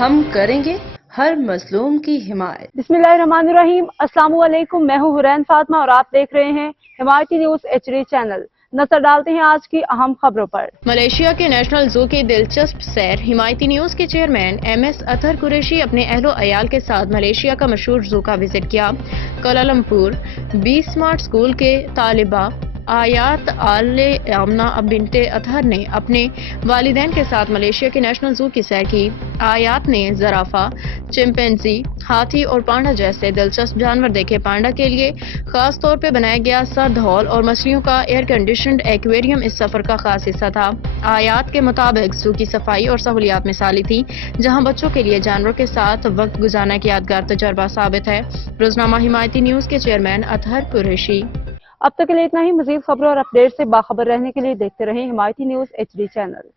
ہم کریں گے ہر مظلوم کی حمایت۔ بسم اللہ الرحمن الرحیم۔ السلام علیکم، میں ہوں حرین فاطمہ اور آپ دیکھ رہے ہیں حمایتی نیوز HD چینل۔ نظر ڈالتے ہیں آج کی اہم خبروں پر۔ ملائیشیا کے نیشنل زو کی دلچسپ سیر۔ حمایتی نیوز کے چیئرمین MS اطہر قریشی اپنے اہل و عیال کے ساتھ ملائیشیا کا مشہور زو کا وزٹ کیا۔ کوالالمپور بی اسمارٹ اسکول کے طالبہ آیات آل آمنہ بنت اطہر نے اپنے والدین کے ساتھ ملائیشیا کے نیشنل زو کی سیر کی۔ آیات نے زرافہ، چمپینزی، ہاتھی اور پانڈا جیسے دلچسپ جانور دیکھے۔ پانڈا کے لیے خاص طور پہ بنایا گیا سرد ہال اور مچھلیوں کا ایئر کنڈیشنڈ ایکویریم اس سفر کا خاص حصہ تھا۔ آیات کے مطابق زو کی صفائی اور سہولیات مثالی تھی، جہاں بچوں کے لیے جانوروں کے ساتھ وقت گزارنا ایک یادگار تجربہ ثابت ہے۔ روزنامہ حمایتی نیوز کے چیئرمین اطہر قریشی۔ اب تک کے لیے اتنا ہی۔ مزید خبروں اور اپڈیٹ سے باخبر رہنے کے لیے دیکھتے رہیں حمایتی نیوز HD چینل۔